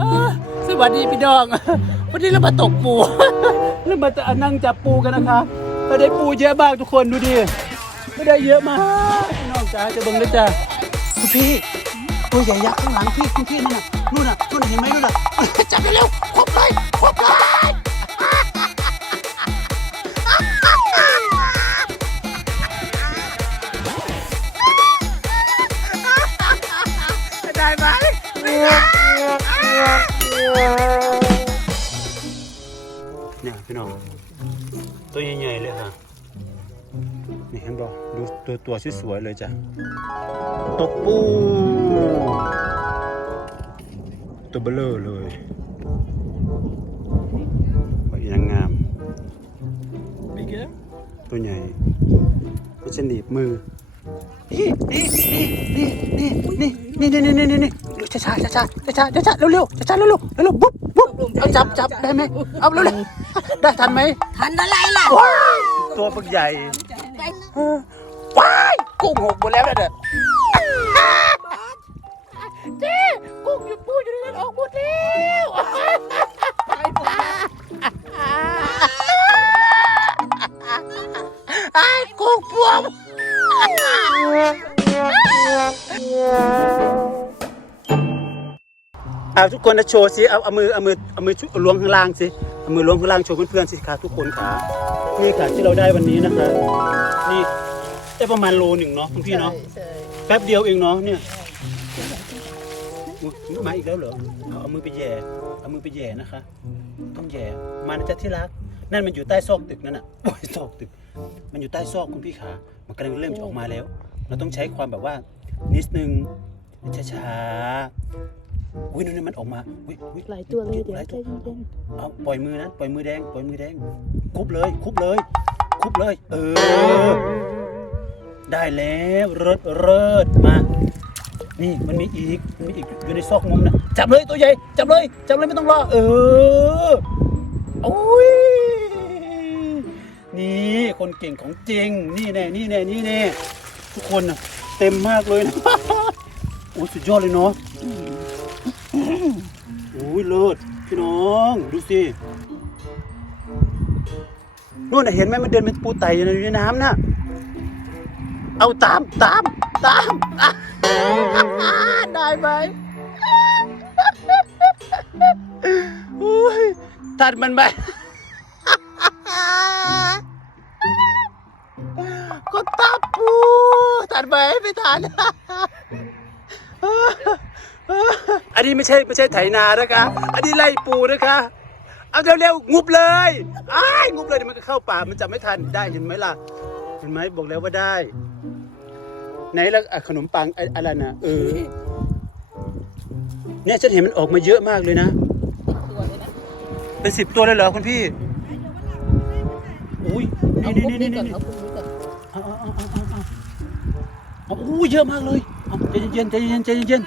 อ่าสวัสดีพี่น้อง วันนี้เรามาตกปู เรามาจะนั่งจับปูกันนะคะเราได้ปูเยอะมากทุกคนดูดิไม่ได้เยอะมากพี่น้องจ๋าจะเบิ่งด้วยจ้าคุณพี่ตัวใหญ่ยักษ์ข้างหลังพี่คุณพี่นั่นน่ะนู่นน่ะนู่นน่ะเห็นไหมนู่นน่ะจับเร็วๆครบเลยครบเลย พี่น้องตัวใหญ่ๆเลยค่ะนี่เห็นบ่ดูตัวตัวสวยๆเลยจ้ะตกปูตัวเบลอเลยว่าอีนางงามตัวใหญ่มันจะหนีบมือนี่นี่นี่นี่นี่นี่นี่นี่นี่นี่นี่ช้าช้าช้าช้าช้าช้าช้าเร็วเร็วช้าช้าเร็วเร็วเร็วบุ๊บบุ๊บเอาจับจับได้ไหมเอาเร็วเร็ว ได้ทันไหมทันอะไรล่ะว้ายตัวปักใหญ่เออว้ายกุ้งหกหมดแล้วนะเด้อเจ๊กุ้งอยู่ปูอยู่ในนั้นออกหมดแล้วไอ้กุ้งพวงเอาทุกคนนะโชว์สิเอาเอามือเอามือเอามือล้วงข้างล่างสิ เอามือล้วงข้างล่างโชว์เพื่อนๆสิค่ะทุกคนค่ะนี่ค่ะที่เราได้วันนี้นะคะ นี่ได้ประมาณโลหนึ่งเนาะคุณพี่เนาะแป๊บเดียวเองเนาะเนี่ยอุ๊ยมาอีกแล้วเหรอเอาเอามือไปแหย่เอามือไปแหย่นะคะ ต้องแหย่มานะจ๊ะที่รัก นั่นมันอยู่ใต้ซอกตึกนั่นน่ะโอ้ยซอกตึก มันอยู่ใต้ซอกคุณพี่ขา มันกำลังเริ่มจะออกมาแล้ว เราต้องใช้ความแบบว่านิดนึงช้าๆ อุ้ยนู่นนี่มันออกมาอุ้ยอุ้ยหลายตัวเลยเดี๋ยวหลายใจตัวเย็นเอาปล่อยมือนะปล่อยมือแดงปล่อยมือแดงคุบเลย คุบเลย คุบเลย เออ ได้แล้วเริดเริดมา นี่มันมีอีกมันมีอีกอยู่ในซอกมุมนะจับเลยตัวใหญ่จับเลยจับเลยไม่ต้องรอเออโอ้ยนี่คนเก่งของจริง นี่แน่นี่แน่นี่แน่ทุกคนนะเต็มมากเลยนะ โอ้ยสุดยอดเลยเนาะโอ้ ยเลิศพี่น้องดูสินู่นเห็นไหมมันเดินเป็นปูไตอยู่ในน้ำนะเอาตามตามตามได้ไหมอุ้ยตัดมันไปก็ตาปูตัดไปไม่ทัน อันนี้ไม่ใช่ไม่ใช่ไถนานะคะ อันนี้ไล่ปูนะคะ เอาเร็วๆงุบเลยอ้ายงุบเลยเดี๋ยวมันก็เข้าป่ามันจะไม่ทันได้เห็นไหมล่ะ เห็นไหมบอกแล้วว่าได้ ไหนแล้วอะขนมปังไอ้อะไรนะเออ เนี่ยฉันเห็นมันออกมาเยอะมากเลยนะ เป็นสิบตัวเลยเหรอคุณพี่ อุ้ยเนี่นี่นี่นี่นี่เอาเอาเอาเอาเอาเอาอู้เยอะมากเลยเอาใจเย็นใจเย็นใจเย็น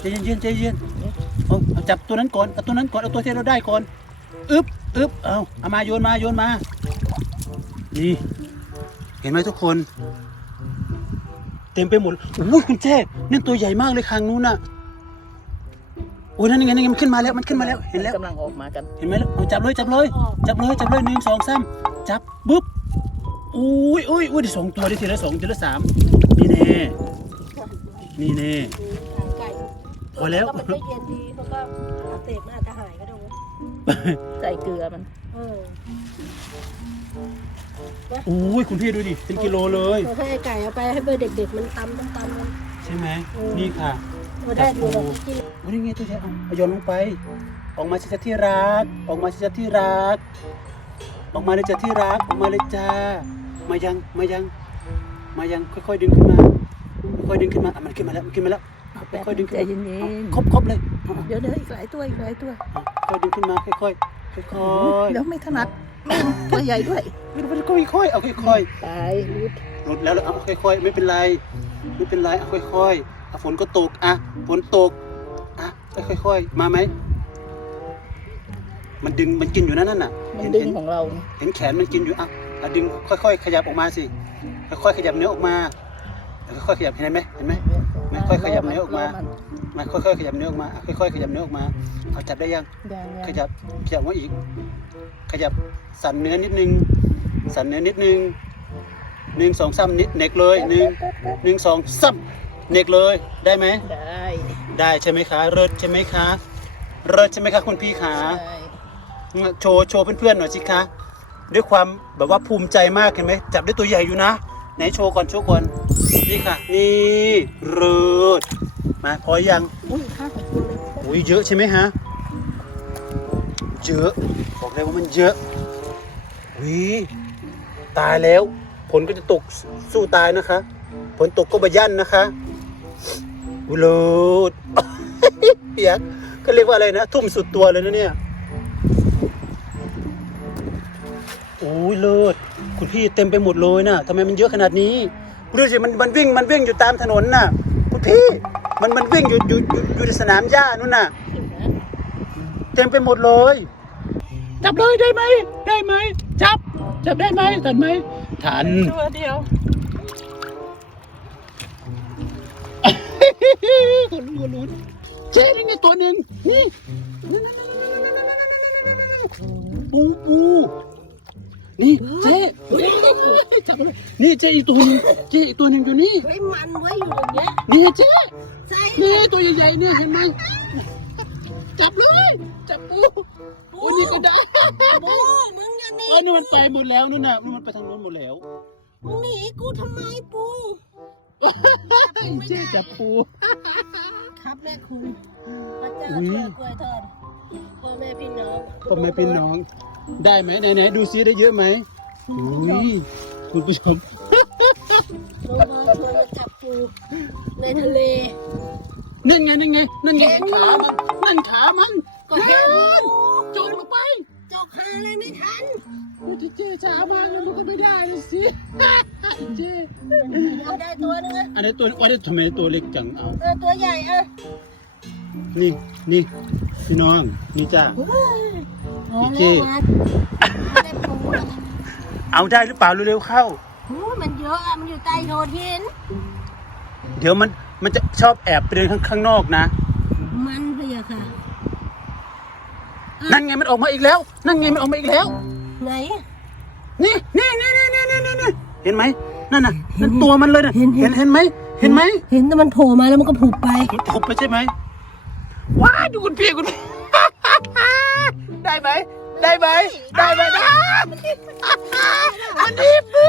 ใจเย็นๆใจเย็นๆเอาเอาจับตัวนั้นก่อนเอาตัวนั้นก่อนเอาตัวที่เราได้ก่อนอึ๊บอึ๊บเอาเอามาโยนมาโยนมา นี่ เห็นไหมทุกคน เต็มไปหมดอุ้ยคุณเจ้นั่นตัวใหญ่มากเลยคางนู้นน่ะโอ้ยนั่นไงนั่นไงมันขึ้นมาแล้วมันขึ้นมาแล้วเห็นแล้วกำลังออกมากันเห็นไหมล่ะเอาจับเลยจับเลยจับเลยจับเลยหนึ่งสองสามจับปุ๊บอุ้ยอุ้ยอุ้ยได้สองตัวได้ทีละสองทีละสามนี่แน่นี่แน่ไก่ พอแล้ว ก็มันไม่เย็นดีเขาก็อักเสบมันอาจจะหายก็ได้เว้ยใส่เกลือมัน เอออุ้ยคุณพี่ดูดิเป็นกิโลเลย เราให้ไก่เอาไปให้เบอร์เด็กๆมันตำต้องตำมัน ใช่ไหมเออ นี่ค่ะเราได้ดูแบบกินโอ้ยนี่ไงตัวใหญ่เอาเอาโยนลงไป ออกมาชัดที่รัก ออกมาชัดที่รัก ออกมาเลยจ้ะที่รัก ออกมาเลยจ้า มายัง มายัง มายัง ค่อยๆดึงขึ้นมา ค่อยๆดึงขึ้นมาอะมันขึ้นมาแล้ว มันขึ้นมาแล้ว อะค่อยๆดึงขึ้นใจมาเย็นเอาครบครบเลยเอาๆเดี๋ยวเดี๋ยวอีกหลายตัวอีกหลายตัวค่อยดึงขึ้นมาค่อยๆค่อยๆเดี๋ยวไม่ถนัดตัวใหญ่ด้วยไม่ต้องค่อยๆเอาค่อยตายรูดๆหลุดแล้วแล้วเอาค่อยๆไม่เป็นไรไม่เป็นไรเอาค่อยๆอะฝนก็ตกอะฝนตกอะค่อยๆมาไหมมันดึงมันกินอยู่นั่นน่ะมันเห็นดึงเห็น ของเราเห็นแขนมันกินอยู่อะอะดึงค่อย ๆ ขยับออกมาสิ ค่อยๆขยับเนื้อออกมาค่อยๆขยับเห็นไหมเห็นไหมไม่ ค่อยขยับนิ้วออกมารนมาค่อยๆขยับเนื้อออกมาอะค่อยๆขยับเนื้อออกมาเขาจับได้ยังยังขยับขยับมาอีก ขยับสั่นเนื้อนิดนึง สั่นเนื้อนิดนึงหนึ่งสองสามนิดเน็กเลยหนึ่งหนึ่งสองสามเน็กเลยได้ไหมได้ได้ใช่ไหมคะเลิศใช่ไหมคะเลิศใช่ไหมคะคุณพี่ขาใช่โชว์โชว์เพื่อนๆหน่อยสิคะด้วยความแบบว่าภูมิใจมากเห็นไหมจับได้ตัวใหญ่อยู่นะไหนโชว์ก่อนโชว์ก่อน นี่ค่ะ นี่เลิศมาพอยังอุ้ยข้าวของคุณเลยอุ้ยเยอะใช่ไหมฮะ เยอะ บอกเลยว่ามันเยอะวิตายแล้ว ผลก็จะตกสู้ตายนะคะ ผลตกก็บะยั่นนะคะอุยโลดเปียกก็เรียกว่าอะไรนะ ทุ่มสุดตัวเลยนะเนี่ยโอ้ยเลิศคุณพี่เต็มไปหมดเลยนะทำไมมันเยอะขนาดนี้ ดูสิมันมันวิ่งมันวิ่งอยู่ตามถนนน่ะคุณพี่มันมันวิ่งอยู่อยู่อยู่อยู่ในสนามหญ้านู่นน่ะ เต็มไปหมดเลย จับเลยได้ไหมได้ไหมจับ จับได้ไหมทันไหมทันตัวเดียวคนรู้รู้เจ๊นี่ไงตัวหนึ่งนี่ปูปู นี่เจ๊เฮ้ยจับเลยนี่เจ๊อีกตัวหนึงเจ๊อีกตัวหนึ่งอยู่นี่ เฮ้ยมันไว้อยู่ตรงเนี้ยนี่เจ๊ใช่นี่ตัวใหญ่ๆเนี่ยเห็นไหมจับเลย จับปูปูนี่ก็ได้โอ้มึงอย่าหนีเอ้ยนี่มันไปหมดแล้วนู่นน่ะนู่นมันไปทางโน้นหมดแล้วมึงหนีกูทำไมปูเจ๊จับปู ครับแม่คุณพระเจ้าอุ๊ย ช่วยกล้วยทอดพ่อแม่พี่น้องพ่อแม่พี่น้อง ได้ไหมไหนไหนดูซิได้เยอะไหมอุ้ยคุณผู้ชมน้องๆชวนมาจับปูในทะเล นั่นไงนั่นไงนั่นไงขามันนั่นขามันก็เห็นอยู่จกลงไปจอกหาอะไรไม่ทันมันจะเจ๊ช้ามากแล้วมันก็ไม่ได้เลยสิเจ๊ยังได้ตัวนึงอะอันนี้ตัวว่าได้ทำไมตัวเล็กจังเอาเออตัวใหญ่อะนี่นี่พี่น้องนี่จ้า โอ้เจ๊เลี้ยงมาไม่ได้ปูอะเอาได้หรือเปล่าเร็วๆเข้า โอ้ยมันเยอะอะมันอยู่ใต้โขดหิน เดี๋ยวมันมันจะชอบแอบไปเดินข้างข้างนอกนะ มันเพียค่ะ นั่นไงมันออกมาอีกแล้ว นั่นไงมันออกมาอีกแล้ว ไหน นี่นี่นี่นี่นี่นี่นี่เห็นไหมนั่นน่ะนั่นตัวมันเลยน่ะเห็นเห็เห็นนเห็นไหมเห็นไหมเห็นแต่มันโผล่มาแล้วมันก็ผุบไปมันถูกไปใช่ไหมว้าดูคุณพี่คุณพี่ ได้ไหม ได้ไหม ได้ไหมได้มันดีปู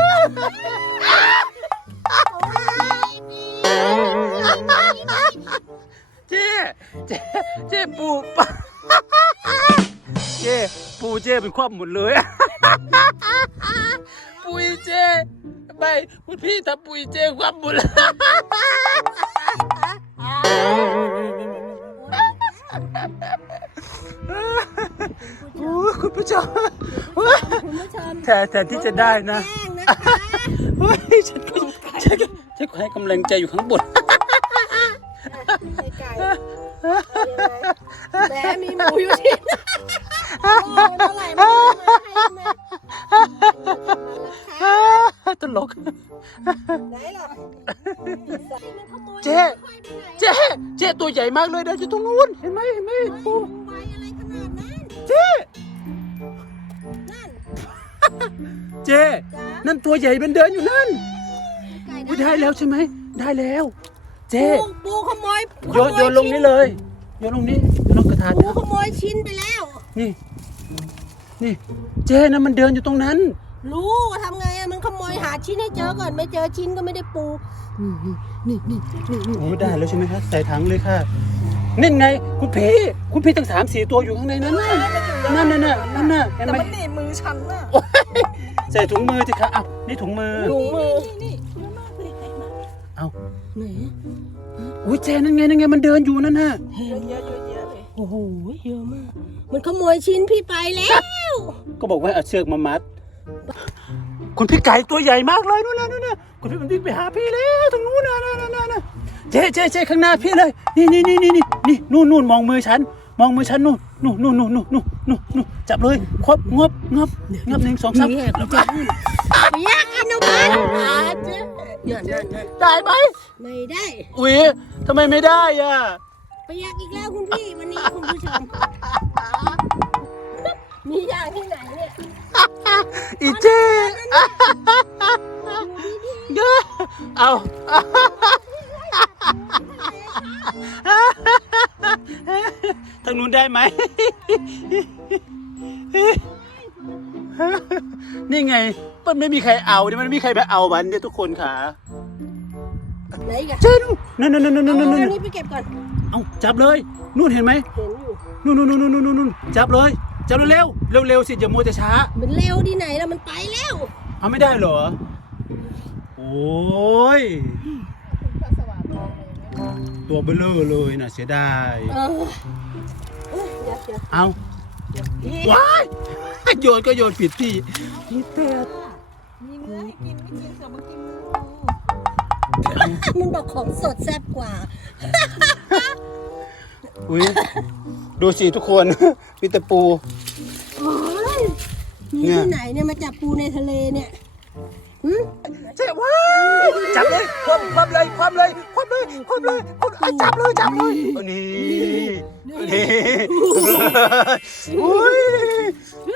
เจ๊เจ๊เจ๊ปูเจ๊ปูเจ๊เป็นความหมดเลยปุยเจ๊ไม่คุณพี่ทำปุยเจ๊ความหมดเลย โอ้ยคุณผู้ชมคุณผู้ชมแทนแทนที่จะได้นะแจ้งนะคะเฮ้ยฉันก็ฉันก็ฉันก็ให้กำลังใจอยู่ข้างบนไก่ไก่แหมมีหมูอยู่ที่นั่นโอ้ยเท่าไหร่มาให้แม่ตลก ไหนล่ะเจ๊ เจ๊ เจ๊ตัวใหญ่มากเลยเดินอยู่ตรงนู้น เห็นไหมเห็นไหมปูไวอ ใหญ่เป็นเดินอยู่นั่นไก่อุ๊ยได้แล้วใช่ไหม ได้แล้ว เจ๊ปูปูขโมยโยนโยนลงนี้เลยโยนลงนี้ลงกระถางปูนะขโมยชิ้นไปแล้ว นี่ นี่ เจ๊นะมันเดินอยู่ตรงนั้น รู้ว่าทำไงอะมันขโมยหาชิ้นให้เจอก่อนไม่เจอชิ้นก็ไม่ได้ปู นี่นี่นี่นี่นี่โอ้ได้แล้วใช่ไหมคะใส่ถังเลยค่ะนี่ไง คุณพี่คุณพี่ตั้งสามสี่ตัวอยู่ข้างในนั้นน่ะนั่นน่ะน่ะนั่นน่ะเห็นแต่ไหมมันหนีบมือฉันน่ะ ใส่ถุงมือสิคะอ้าวนี่ถุงมือ ถุงมือ นี่เยอะมากเลยไก่มาเอา ไหนอุ้ยเจนั่นไงนั่นไงมันเดินอยู่นั่นน่ะเห็นเยอะเยอะเยอะเลยโอ้โหเยอะมาก มันขโมยชิ้นพี่ไปแล้ว ก็บอกว่าเอาเชือกมามัด คุณพี่ไก่ตัวใหญ่มากเลยนู่นน่ะนู่นน่ะคุณพี่มันวิ่งไปหาพี่แล้วตรงนู้นน่ะน่ะน่ะน่ะน่ะเจ๊เจ๊เจ๊ข้างหน้าพี่เลย นี่นี่นี่นี่นี่นี่นู่นนู่นมองมือฉัน มองมือฉันนู่นนู่นนู่นนู่นนู่นนู่นนู่นนู่นจับเลยครบงบงบงบหนึ่งสองสามเนี่ยกูจะขึ้นอยากกินนมปังอาเจ๊เนี่ยนั่นนั่นได้ไหมไม่ได้อุ๊ยทำไมไม่ได้อะเปียกอีกแล้วคุณพี่วันนี้คุณผู้ชมมีอย่างที่ไหนเนี่ยอีเจ๊เอา ทางนู้นได้ไหม นี่ไง มันไม่มีใครเอาเนี่ยมันไม่มีใครไปเอามันเนี่ยทุกคนค่ะไหนอีกันเจ้นนั่นนั่นนั่นนั่นเอานั่นอันั่นนนี้ไปเก็บก่อน เอาจับเลย นู่นเห็นไหมเห็นอยู่ นู่นนู่นนู่นนู่นนู่นนู่นจับเลย จับเร็วเร็วเร็วๆสิอย่ามัวแต่ช้า มันเร็วที่ไหนแล้วมันไปแล้วเอาไม่ได้เหรอ โอ้ย ตัวเบลอเลยนะเสียดายเออเอ้ยเดี๋ยวเดี๋ยวเอาว้ายโยนก็โยนผิดที่พี่เป็ดมีเนื้อให้กินไม่กินกลับมากินเนื้อมันบอกของสดแซ่บกว่า อุ้ยดูสิทุกคน มีแต่ปู โอ้ยมีเนี่ย ที่ไหนเนี่ยมาจับปูในทะเลเนี่ยหืม เจ๊ว้ายจับเลยความความเลยความเลยความเลยความเลยความอะจับเลยจับเลยเอานี่นี่อุ้ย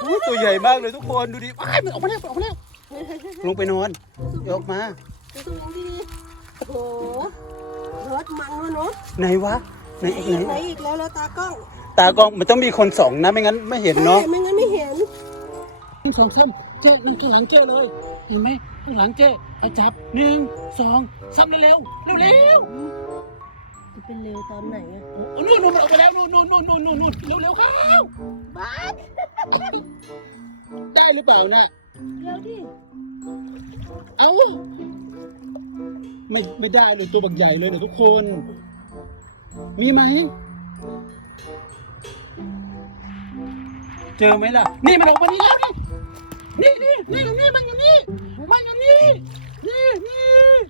อุ้ยตัวใหญ่มากเลยทุกคนดูดิว้ายมันออกมาแล้วมันออกมาแล้วลงไปนอนเดี๋ยวออกมาดูตรงนี้ดีโอ้โหรถมันวะเนาะไหนวะไหนอีกไหนไหนอีกแล้วแล้วตากล้องตากล้องมันต้องมีคนสองนะไม่งั้นไม่เห็นเนาะใช่ไม่งั้นไม่เห็นหนึ่งสองสามเจ๊หนึ่งข้างหลังเจ๊เลย เห็นไหมข้างหลังเจ๊เอาจับหนึ่งสองสามเร็วเร็วเร็วจะเป็นเร็วตอนไหนอะๆนู่นนู่นมันออกไปแล้วนู่นนู่นนู่นนู่นนู่นนู่นเร็วเร็วเข้าบ้าสได้หรือเปล่าน่ะเร็วดิเอ้าไม่ไม่ได้เลยตัวบักใหญ่เลยนะทุกคน มีไหมเจอไหมล่ะ นี่มันออกมานี่แล้วนี่ นี่นี่นี่นี่มันอยู่นี่มันอยู่นี่นี่นี่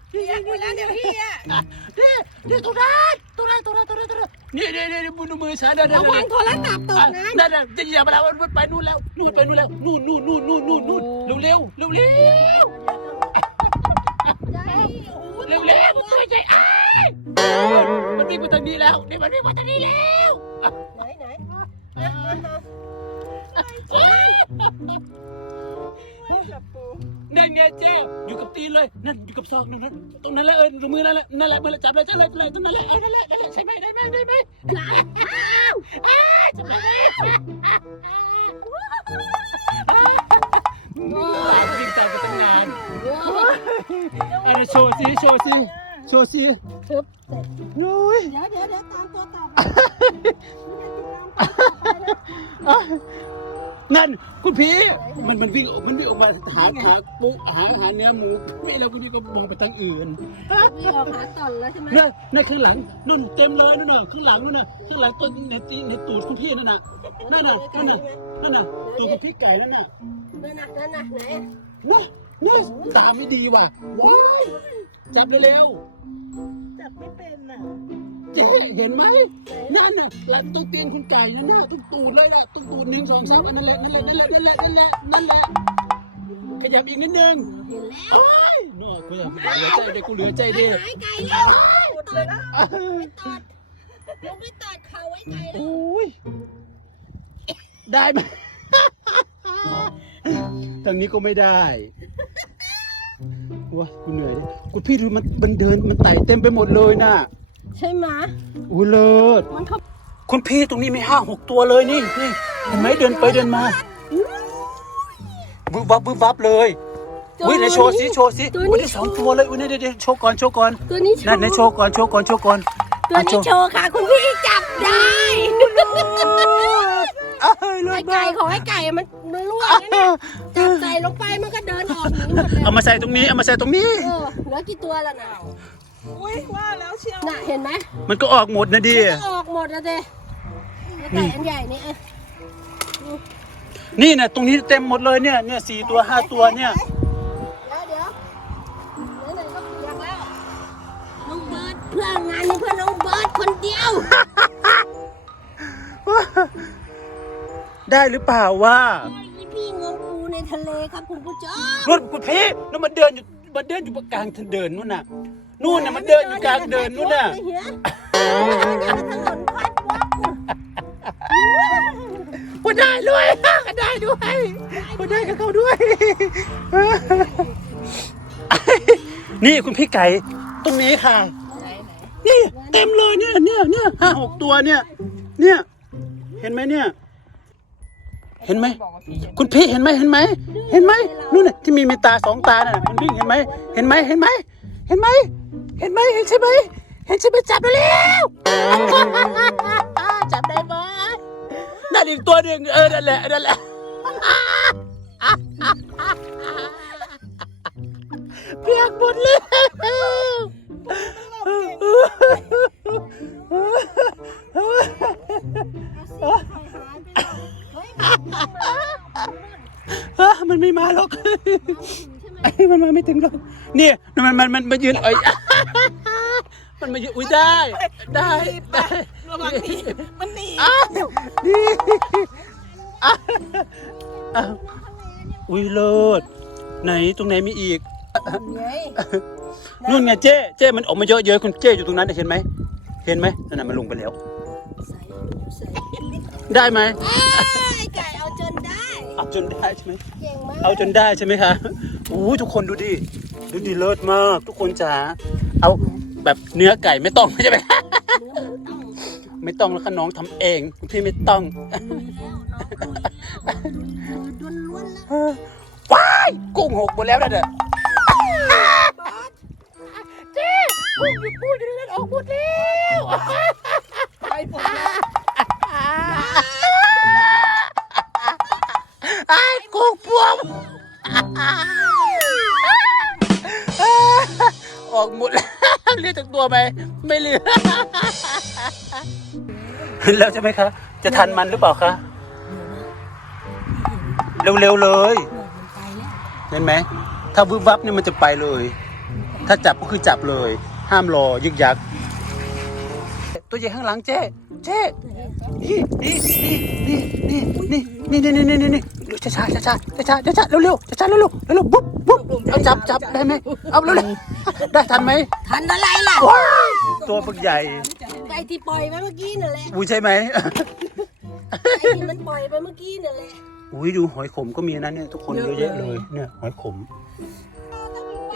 เปียกหมดแล้วเดี๋ยวพี่อะนี่นี่ตัวนั้นตัวนั้นตัวนั้นตัวนั้นตัวนั้นนี่นี่นี่มือมือฉันเดินเดินระวังโทรศัพท์ตกนะนั่นน่ะจะเหยียบไปแล้วมันไปนู่นแล้วนู่นไปนู่นแล้วนู่นนู่นนู่นนู่นนู่นนู่นเร็วเร็วเร็วเร็วเร็วเร็วมันตัวใหญ่อ้ายมันวิ่งมาทางนี้แล้วนี่มันวิ่งมาทางนี้แล้วไหนไหน จับปูนั่นไงเจ๊อยู่กับตีนเลยนั่นอยู่กับซอกนู่นนั่นตรงนั้นแหละเออตรงมือนั่นแหละนั่นแหละมือจับเลยจับเลยจับเลยตรงนั้นแหละเออนั่นแหละนั่นแหละใช่ไหมได้ไหมได้ไหมอ้าวจับเลยวิ่งตามไปตั้งนานอันนี้โชว์สิโชว์สิโชว์สิทึบนุ้ยเดี๋ยวเดี๋ยวเดี๋ยวตามตัวกลับ นั่นคุณพี่มันมันวิ่งมันวิ่งออกมาหาหาปูหาหาเนื้อหมูไม่แล้วคุณพี่ก็มองไปทางอื่นนี่เราหาต่อนแล้วใช่ไหมเนี่ยในข้างหลังนู่นเต็มเลยนู่นน่ะข้างหลังนู่นน่ะข้างหลังต้นในตีนในตูดคุณพี่นั่นน่ะนั่นน่ะนั่นน่ะนั่นน่ะตัวคุณพี่ไก่แล้วน่ะนั่นน่ะนั่นน่ะไหนว้าว้าตาไม่ดีว่ะว้าวจับเร็วจับไม่เป็นอะๆ เจ๊เห็นไหมนั่นน่ะแล้วตัวตีนคุณไก่นั่นน่ะตุ้ตูดเลยล่ะตุ้ตูดหนึ่งสองสามอันนั่นแหละนั่นแหละนั่นแหละนั่นแหละนั่นแหละนั่นแหละขยับอีกนิดนึงเห็นแล้วโอ้ยนอกกูอยากเหลือใจเด็กกูเหลือใจเด็กหายไก่แล้วหมดเลยนะตอดลงไปตอดเขาไว้ไก่แล้วโอ้ยได้ไหมทางนี้ก็ไม่ได้ว้ากูเหนื่อยเลยคุณพี่ดูมันมันเดินมันไต่เต็มไปหมดเลยน่ะ ช่ไหมอุ้ยเลิศมันเข้าคุณพี่ตรงนี้มีห้าหกตัวเลยนี่นี่เห็นไหมเดินไปเดินมาบึบวับบึบวับเลยอุ้ยไหนโชว์สิโชว์สิอุ้ยได้สองตัวเลยอุ้ยนี่เดี๋ยวเดี๋ยวโชว์ก่อนโชว์ก่อนตัวนี้โชนั่นว์ไหนโชว์ก่อนโชว์ก่อนโชว์ก่อนตัวนี้โชว์ค่ะคุณพี่จับได้เอ้ยเลิไอ้ศไก่มากของไอ้ไก่มันมันล่วงนะเนี่ยจับใส่ลงไปมันก็เดินออกหนีหมดเลยเอามาใส่ตรงนี้เอามาใส่ตรงนี้เออเหลือกี่ตัวละน่ะ อุ้ยว่าแล้วเชียวน่ะเห็นไหมมันก็ออกหมดนะดิก็ออกหมดแล้วเด้ไก่อันใหญ่นี่เออนี่นะตรงนี้เต็มหมดเลยเนี่ย เนี่ยสี่ตัวห้าตัวเนี่ย เดี๋ยวเดี๋ยวไหนๆก็เปียกแล้วน้องเบิร์ดเพื่องานนี้เพื่อน้องเบิร์ดคนเดียวได้หรือเปล่าว่าโอ้ยพี่งงปูในทะเลครับคุณผู้ชมนู่นคุณพี่นู่นมันเดินอยู่มันเดินอยู่กลางเดินนู่นน่ะ นู่นน่ะมันเดินอยู่กลางเดินนู่นน่ะคุณได้ด้วยก็ได้ด้วยคุณได้กับเขาด้วย นี่คุณพี่ไก่ตรงนี้ค่ะ นี่เต็มเลยเนี่ยเนี่ยเนี่ยห้าหกตัวเนี่ย เนี่ย เห็นไหมเนี่ย เห็นไหมคุณพี่เห็นไหมเห็นไหมเห็นไหมนู่นน่ะที่มีมีตาสองตาน่ะคุณพี่เห็นไหมเห็นไหมเห็นไหมเห็นไหม เห็นไหมเห็นใช่ไหมเห็นใช่ไหมจับได้แล้วจับได้ไหมนั่นอีกตัวหนึ่งเออนั่นแหละนั่นแหละเปียกหมดเลยเอาสิหายไปเลยเฮ้ยมันมาแล้วเอ้อมันไม่มาหรอกใช่ ไหมมันมาไม่ถึงหรอกเนี่ยมันมันมันมายืนเอ้ยมันมายืนอุ้ยได้ได้ได้ระวังหนีมันหนีอ้าวดีอ้าวอ้าวอุ้ยเลิศไหนตรงไหนมีอีกไงนู่นไงเจ๊เจ๊มันออกมาเยอะเยอะคุณเจ๊อยู่ตรงนั้นเห็นไหมเห็นไหมนั่นน่ะมันลงไปแล้วใส่ใส่ได้ไหมไอ้ไก่เอาจนได้ เอาจนได้ใช่ไหมเก่งมากเอาจนได้ใช่ไหมคะ อู้ทุกคนดูดิดูดิเลิศมาก ทุกคนจ๋าเอาแบบเนื้อไก่ไม่ต้องใช่ไหมไม่ต้องแล้วค่ะน้องทำเองพี่ไม่ต้องว้ายกุ้งหกหมดแล้วนะเด้อเจ๊กุ้งอยู่ปูอยู่นออกหมดแล้วไปหมดแล้วไอ้กุ้งปวม ออกหมดแล้วเหลือจากตัวไหมไม่เหลือแล้วใช่ไหมคะ จะทันมันหรือเปล่าคะ เร็วๆเลยเห็นไหม ถ้าบึ้บวับเนี่ยมันจะไปเลย ถ้าจับก็คือจับเลย ห้ามรอยึกยัก ตัวใหญ่ข้างหลังเจ๊เจ๊นี่นี่นี่นี่นี่นี่นี่นี่นี่นี่ ช้าช้าช้าช้าช้าช้าช้าเร็วเร็วช้าช้าเร็วเร็วเร็วบุ๊บบุ๊บเอาจับจับได้ไหมเอาเร็วเร็วได้ทันไหมทันอะไรล่ะว้ายตัวปึกใหญ่ไก่ที่ปล่อยไปเมื่อกี้นั่นแหละอุ้ยใช่ไหมไก่ที่มันปล่อยไปเมื่อกี้นั่นแหละอุ้ยดูหอยขมก็มีนะเนี่ยทุกคนเยอะแยะเลยเนี่ยหอยขม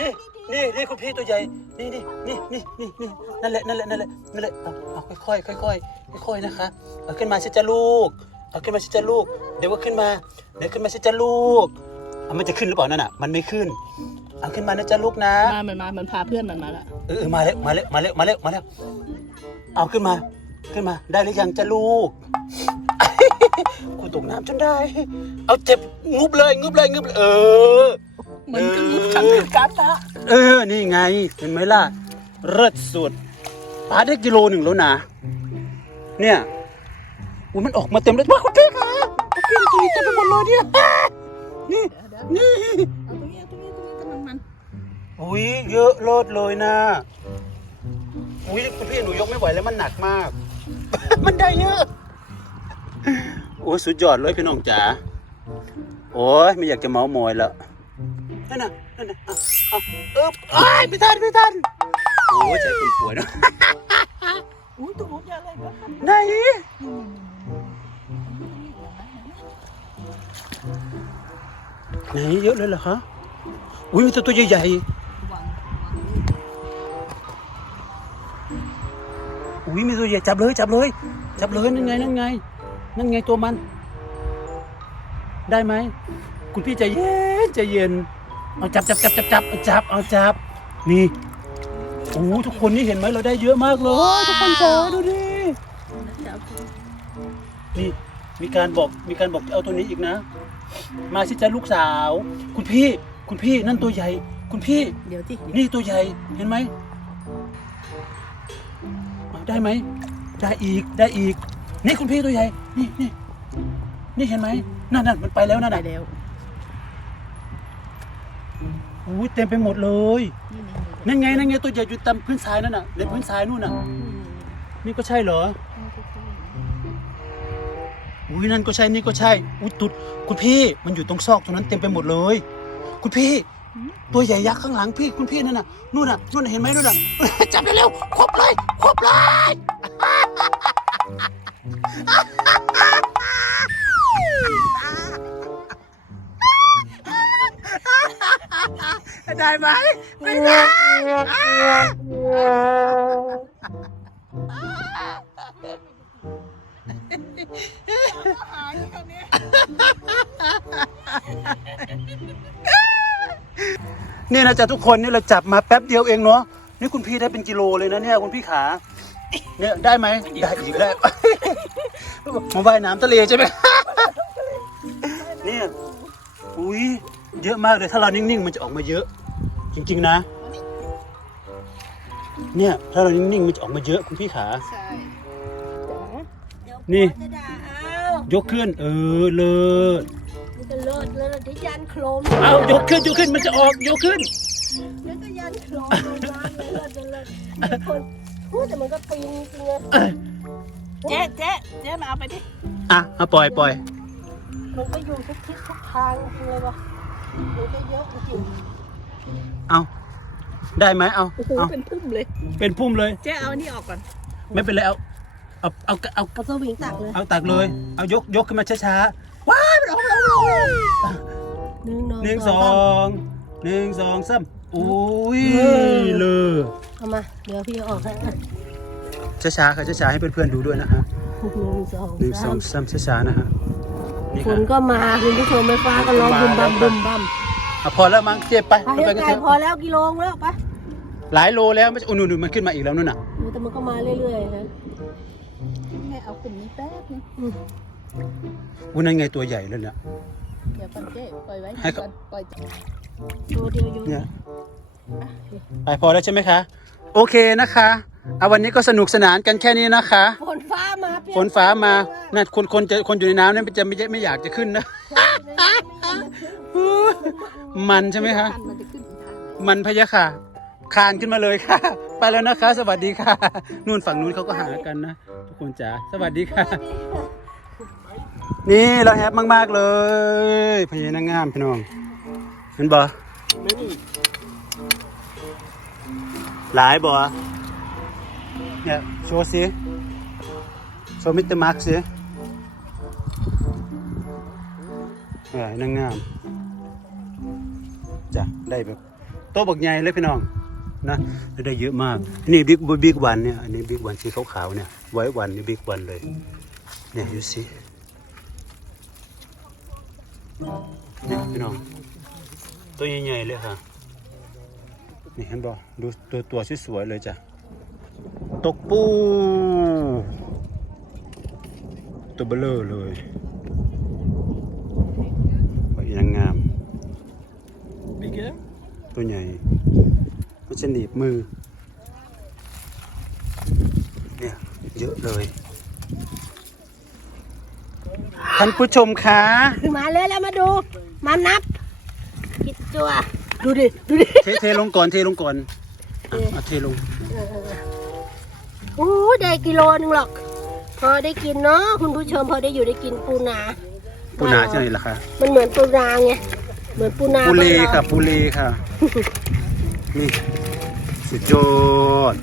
นี่นี่นี่คุณพี่ตัวใหญ่ นี่นี่นี่นี่นี่นี่นั่นแหละนั่นแหละนั่นแหละนั่นแหละเอาเอาค่อยค่อยค่อยค่อยค่อยๆนะคะเอาขึ้นมาสิจ้าลูก เอาขึ้นมาสิจ้าลูก เดี๋ยวว่าขึ้นมา เดี๋ยวขึ้นมาสิจ้าลูกเอามันจะขึ้นหรือเปล่านั่นอะ มันไม่ขึ้น เอาขึ้นมานะจ้าลูกนะ มามันมามันพาเพื่อนมันมาละเออเออมาแล้วมาแล้วมาแล้วมาแล้วมาแล้วเอาขึ้นมา ขึ้นมา ได้หรือยังจ้าลูก กูตกน้ำจนได้ เอาเจ็บงุบเลยงุบเลยงุบเลยเออเหมือนกับมุกขังเป็นการตะเออ นี่ไง เห็นไหมล่ะเลิศสุดปลาได้กิโลหนึ่งแล้วนะ เนี่ย อุ้ยมันออกมาเต็มเลยว้าคุณพี่คะคุณพี่ตรงนี้เต็มไปหมดเลยเนี่ยนี่นี่เอาตรงนี้เอาตรงนี้ตรงนี้กำลังมันอุ้ยเยอะโลดเลยนะอุ้ยคุณพี่หนูยกไม่ไหวแล้วมันหนักมาก มันได้เยอะโอ้ยสุดยอดเลยพี่น้องจ๋าโอ้ยไม่อยากจะเมาส์มอยแล้วนั่นน่ะนั่นน่ะเอาเอาเออเอ้ยไม่ทันไม่ทันโอ้ยใจคนป่วยเนาะอุ้ยตรงนู้นอย่าอะไรก็ทไห ไหนเยอะเลยเหรอคะอุ้ยมีตัวตัวใหญ่ๆอุ้ยมีตัวใหญ่จับเลยจับเลยจับเลยนั่นไงนั่นไง นั่นไงตัวมัน ได้ไหมคุณพี่ใจเย็นใจเย็นเอาจับจับจับจับจับเอาจับเอาจับนี่โอ้ทุกคนนี่เห็นไหมเราได้เยอะมากเลยทุกคนจ๋าดูดินี่มีการบอกมีการบอกจะเอาตัวนี้อีกนะ มาสิจ้าลูกสาว คุณพี่คุณพี่นั่นตัวใหญ่ คุณพี่ำเดี๋ยวที่นี่ตัวใหญ่เห็นไหมเอาได้ไหมได้อีกได้อีก นี่คุณพี่ตัวใหญ่ นี่นี่นี่เห็นไหมนั่นนั่นมันไปแล้วนั่นไปน่ะแล้วอุ้ยเต็มไปหมดเลยนั่นไงนั่นไงตัวใหญ่อยู่ตามพื้นทรายนั่นน่ะในพื้นทรายนู่นน่ะ นี่ก็ใช่เหรอ อุ้ยนั่นก็ใช่นี่ก็ใช่อุ้ยตุดคุณพี่มันอยู่ตรงซอกตรงนั้นเต็มไปหมดเลย คุณพี่ ตัวใหญ่ยักษ์ข้างหลังพี่คุณพี่นั่นน่ะนู่นน่ะนู่นน่ะเห็นไหมนู่นน่ะ จับได้เร็วครบเลยครบเลยได้ไหมไม่ได้ นี่นะจ๊ะทุกคนนี่เราจับมาแป๊บเดียวเองเนาะนี่คุณพี่ได้เป็นกิโลเลยนะเนี่ยคุณพี่ขาเนี่ยได้ไหมได้อีกได้มาว่ายน้ำทะเลใช่ไหมเนี่ยอุ้ยเยอะมากเลยถ้าเรานิ่งๆมันจะออกมาเยอะ จริง ๆนะ เนี่ย ถ้าเรานิ่งๆมันจะออกมาเยอะคุณพี่ขาใช่เดี๋ยวนี่จะด่าเอายกขึ้น เออเลิศ ยันโครมเอายกขึ้นยกขึ้นมันจะออกยกขึ้น แล้วก็ยันโครมลงน้ำเลยเลิศเลิศคนพูดแต่มันก็ปีนจริงๆอะเจ๊เจ๊เจ๊มาเอาไปดิ อะเอาปล่อยปล่อยมันก็อยู่ทุกทิศทุกทางจริงเลยวะมันก็เยอะจริงเอาได้ไหมเอาโอ้โหเอาเป็นพุ่มเลย เป็นพุ่มเลย เจ๊เอาอันนี้ออกก่อน ไม่เป็นไรเอาเอาเอาเอาเอาสวิงตักเลย เอาตักเลย เอายกยกขึ้นมาช้าๆว้ายมันออกแล้วหนึ่ง หนึ่งสอสามงหนึ่งสองสามอุ้ยเออเลยเอามาเดี๋ยวพี่เอาออกให้อะช้าๆค่ะช้าๆให้เพื่อนๆดูด้วยนะฮะหนึ่งสองหนึ่งสอสางมสามช้าๆนะฮะนี่ฝค่ะนก็มาคุณผู้ชมไม่ฟ้าก็ร้องบุมบัมบุมบัมเอาพอแล้วมั้งเจ็บไปไปเราไปเฮ้ยกันไก่เถอะพอแล้วกิโลแล้วปะหลายโลแล้วไม่ใช่โอ้นู่นๆมันขึ้นมาอีกแล้วนู่นน่ะแต่มันก็มาเรื่อยๆนะแม่เอากลุ่มนี้แป๊บนึงอืมอุ้ยนั่นไงตัวใหญ่เลยเนี่ย เดี๋ยวก่อนเจ๊ปล่อยไว้ให้เขาก่อนปล่อยโยเดียวโยเนี่ยไปพอแล้วใช่ไหมคะ โอเคนะคะเอาวันนี้ก็สนุกสนานกันแค่นี้นะคะฝนฟ้ามาเปลี่ยฝนฟ้ามาน่ะคนคนจะคนอยู่ในน้ำเนี่ยจะไม่ไม่อยากจะขึ้นนะมันใช่ไหมคะคันมันจะขึ้นทางไหนมันพะยะค่ะคานขึ้นมาเลยค่ะ ไปแล้วนะคะ สวัสดีค่ะนู่นฝั่งนู้นเขาก็หากันนะ ทุกคนจ๋าสวัสดีค่ะ นี่เราแฮปมาก ๆ เลยพญานางงามพี่น้องเห็นบ่หลายบ่เนี่ยโชว์สิโชว์มิสเตอร์มาร์คสิเออนางงามจ้ะได้แบบโต๊ะบักใหญ่เลยพี่น้องนะได้เยอะมากนี่บิ๊กบิ๊กวันเนี่ยอันนี้บิ๊กวันสีขาวๆเนี่ยไว้วันนี่บิ๊กวันเลยเนี่ยยูสิ นี่ยพี่น้องตัวใหญ่ๆเลยค่ะ นี่เห็นบ่ดูตัวตัวสวยๆเลยจ้ะ ตกปูตัวเบลอเลยไปยังงามบิ๊กเยอะตัวใหญ่มันจะหนีบมือ เนี่ย เยอะเลย ท่านผู้ชมคะมาเลยแล้วมาดู มานับคิดตัว ดูดิ ดูดิ เทเทลงก่อน เทลงก่อนอะเอาเทลงโอ้ได้กิโลนึงหรอก พอได้กินเนาะคุณผู้ชมพอได้อยู่ได้กินปูนาปูนาใช่ไหมล่ะคะมันเหมือนปูนาไงเหมือนปูนาปูเลบ้านราค่ะปูเลค่ะนี่สุดยอด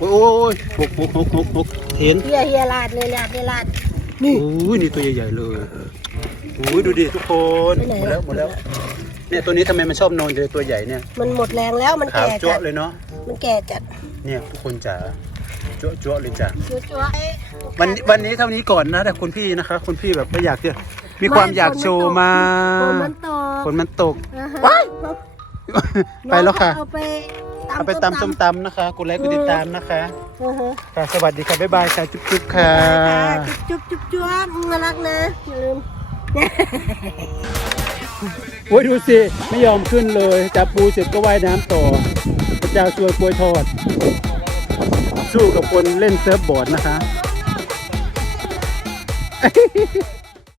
โอ้ยหกหกหกหกหกเห็นเฮียเฮียลาดเลยลาดเลยลาด นี่โอ้ยนี่ตัวใหญ่ๆเลยโอ้ยดูดิทุกคนไปไหนหมดแล้วอะ หมดแล้วเนี่ยตัวนี้ทำไมมันชอบนอนเลยตัวใหญ่เนี่ยมันหมดแรงแล้วมันขาวแก่จั๊วจัดเลยเนาะมันแก่จัดเนี่ยทุกคนจ๋าจั๊วจั๊วเลยจ้ะจั๊วจั๊ววันวันนี้เท่านี้ก่อนนะแต่คุณพี่นะคะ คุณพี่แบบไม่อยากจะมีความอยากโชว์มาฝนมันตกฝนมันตกอ่าฮะว้ายไปแล้วค่ะ เอาไปตำเอาไปตำส้มตำนะคะกดไลค์กดติดตามนะคะ อือฮะค่ะสวัสดีค่ะบ๊ายบายค่ะจุ๊บจุ๊บค่ะจุ๊บจุ๊บจุ๊บน่ารักนะอย่าลืมโอ้ยดูสิ ไม่ยอมขึ้นเลย จับปูเสร็จก็ว่ายน้ำต่อพระเจ้าช่วยกล้วยทอด สู้กับคนเล่นเซิร์ฟบอร์ดนะคะ